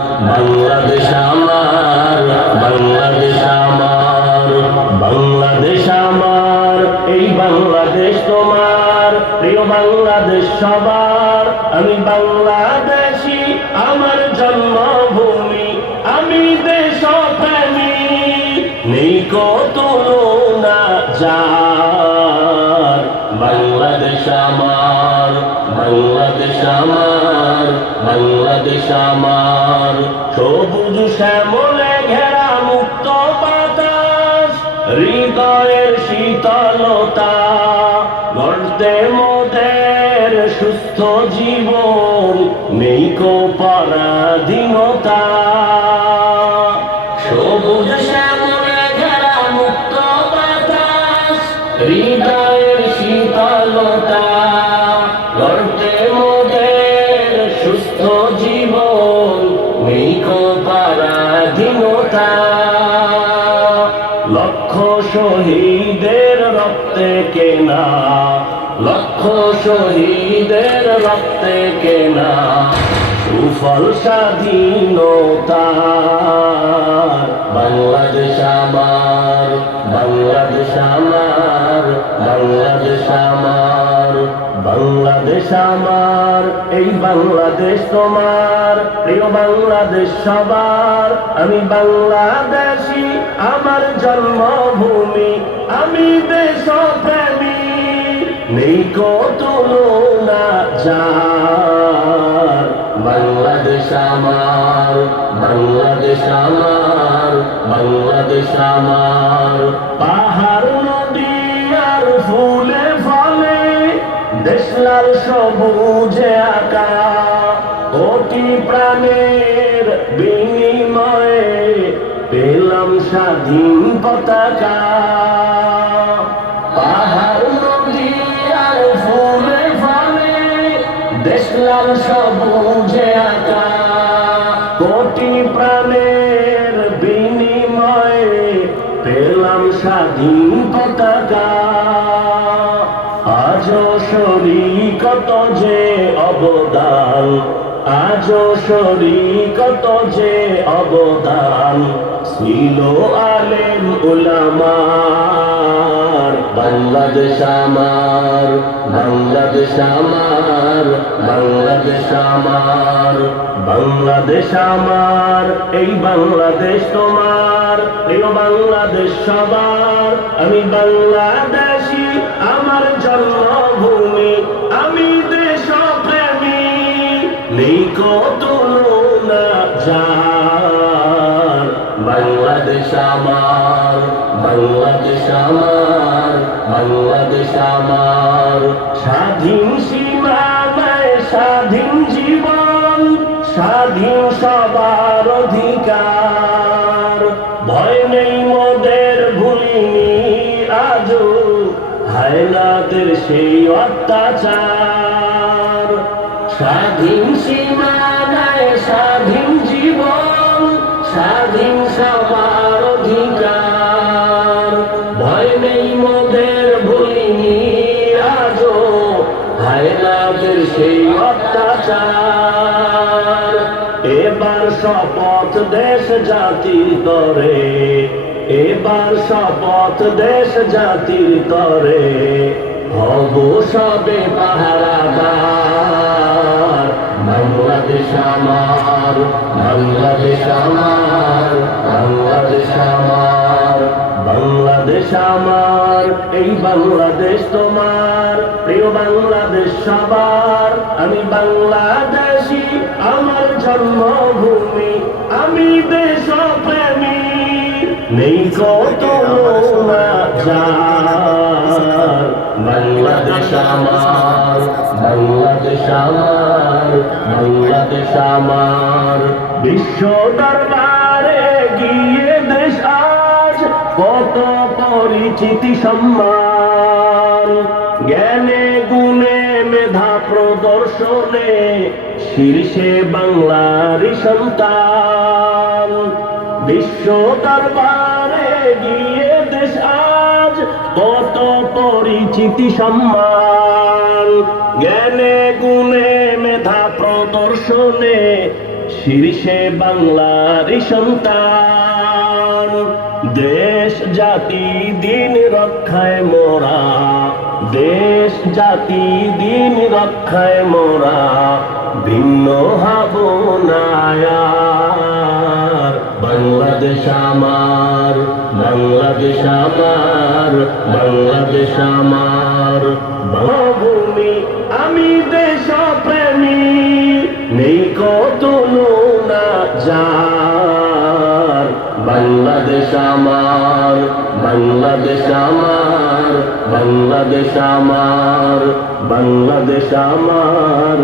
বাংলাদেশ আমার, বাংলাদেশ আমার, বাংলাদেশ আমার, এই বাংলাদেশ তোমার, প্রিয় বাংলাদেশ সবার। আমি বাংলাদেশী, আমার জন্মভূমি, আমি দেশপ্রেমী, নেই কত তুলনা যার। বাংলাদেশ আমার, বাংলাদেশ আমার, বাংলাদেশ আমার, সবুজ শ্যামলে ঘেরা মুক্ত বাতাস, হৃদয়ের শীতলতা, গর্তে মোদের সুস্থ জীবন, নেই কো পরাধীনতা। সবুজ শ্যামলে ঘেরা মুক্ত বাতাস, হৃদয়ের শীতলতা, গর্তে মোদের সুস্থ জীবন, নেই কো পরাধীনতা। লক্ষ শহীদের রক্তে কেনা, লক্ষ শহীদের রক্তে কেনা, সুফল স্বাধীনতার। বাংলাদেশ আমার, বাংলাদেশ আমার, বাংলাদেশ আমার, বাংলাদেশ আমার, এই বাংলাদেশ তোমার, প্রিয় বাংলাদেশ সবার। আমি বাংলাদেশী, আমার জন্মভূমি, আমি দেশপ্রেমী, নেই কো তুলনা যার। বাংলাদেশ আমার, বাংলাদেশ আমার, বাংলাদেশ আমার, পাহাড় নদী আর ফুলে ফলে, দেশ লাল সবুজে আঁকা, কোটি প্রাণের বিনিময়ে পেলাম স্বাধীন পতাকা। পাহাড় নদী আর ফুলে ফলে, দেশ লাল সবুজে আঁকা, কোটি প্রাণের বিনিময়ে পেলাম স্বাধীন পতাকা। আজও শরীকত যে অবদান, আজও শরীকত যে অবদান, ছিল আলেম উলামার। বাংলাদেশ আমার, বাংলাদেশ আমার, বাংলাদেশ আমার, বাংলাদেশ আমার, এই বাংলাদেশ তোমার, প্রিয় বাংলাদেশ সবার। আমি বাংলাদেশী, আমার জন্মভূমি, আমি দেশপ্রেমী, নেই কো তুলনা যার। বাংলাদেশ আমার, বাংলাদেশ আমার, বাংলাদেশ আমার, স্বাধীন সীমানায় স্বাধীন জীবন, স্বাধীন সবার অধিকার। ভয় নেই মোদের, ভুলিনি আজও হায়নাদের সেই অত্যাচার। স্বাধীন সীমানায় স্বাধীন জীবন, স্বাধীন সবার অধিকার। ভয় নেই মোদের, ভুলিনি আজও হায়নাদের সেই অত্যাচার। এবার শপথ দেশ জাতির তরে, এবার শপথ দেশ জাতির তরে, হব সবে পাহারাদার। বাংলাদেশ আমার, বাংলাদেশ আমার, বাংলাদেশ আমার, বাংলাদেশ আমার, এই বাংলাদেশ তোমার, প্রিয় বাংলাদেশ সবার। আমি বাংলাদেশী, আমার জন্মভূমি, আমি দেশপ্রেমী, নেই কো তুলনা যার। বাংলাদেশ আমার, বাংলাদেশ আমার, বাংলাদেশ আমার, বিশ্ব দরবারে গিয়ে দেশ আজ কত পরিচিতি সম্মান। জ্ঞানে গুণে মেধা প্রদর্শনে শীর্ষে বাংলারই সন্তান। বিশ্ব দরবারে গিয়ে দেশ আজ কত পরিচিতি সম্মান। জ্ঞানে গুণে মেধা প্রদর্শনে শীর্ষে বাংলার সন্তান, দেশ জাতি দিন রক্ষায় মোরা, দেশ জাতি দিন রক্ষায় মোরা, ভিন্ন হব না আর। বাংলাদেশ আমার, বাংলাদেশ আমার, বাংলাদেশ আমার ভূমি, আমি দেশপ্রেমী, নেই কত না যার। বাংলাদেশ আমার, বাংলাদেশ আমার, বাংলাদেশ আমার, বাংলাদেশ আমার।